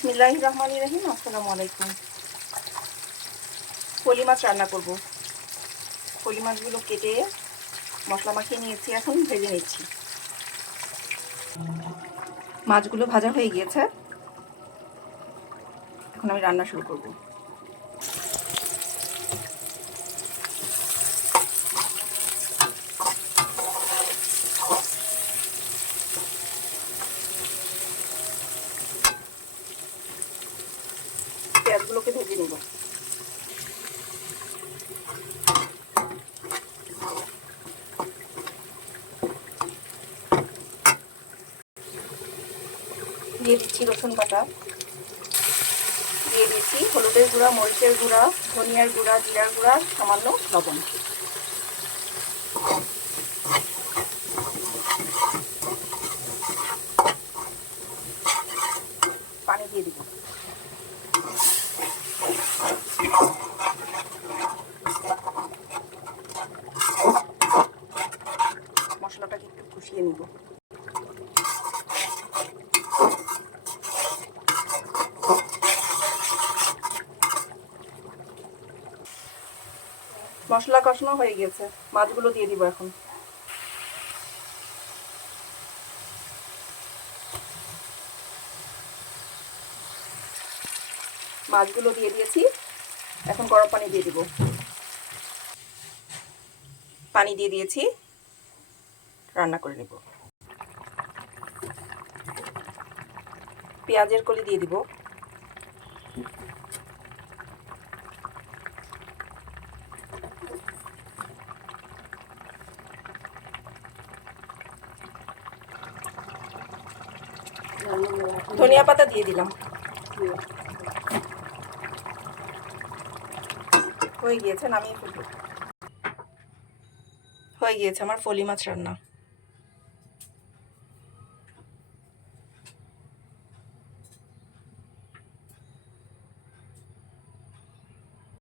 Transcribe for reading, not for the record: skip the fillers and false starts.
বিসমিল্লাহির রহমানির রহিম। আসসালামু আলাইকুম। পলি মাছ রান্না করব। পলি মাছগুলো কেটে মশলা মাখিয়ে নিয়েছি, এখন ভেজে নিচ্ছি। মাছগুলো ভাজা হয়ে গিয়েছে, এখন আমি রান্না শুরু করব। পেঁয়াজগুলোকে ভেজে নেব। দিয়ে দিচ্ছি রসুন বাটা, দিয়ে দিয়েছি হলুদের গুঁড়া, মরিচের গুঁড়া, ধনিয়ার গুঁড়া, জিরার গুঁড়া, সামান্য লবণ। পানি দিয়ে দিব। মশলাটাকে একটু কষিয়ে নিব। মশলা কষানো হয়ে গেছে, মাছগুলো দিয়ে দিব এখন। মাছগুলো দিয়ে দিয়েছি, এখন গরম পানি দিয়ে দিব। পানি দিয়ে দিয়েছি, রান্না করে নেব। পেঁয়াজের কলি দিয়ে দিব। ধনিয়া পাতা দিয়ে দিলাম। হয়ে গিয়েছে, নামিয়ে ফেলব। হয়ে গিয়েছে আমার পলি মাছ রান্না।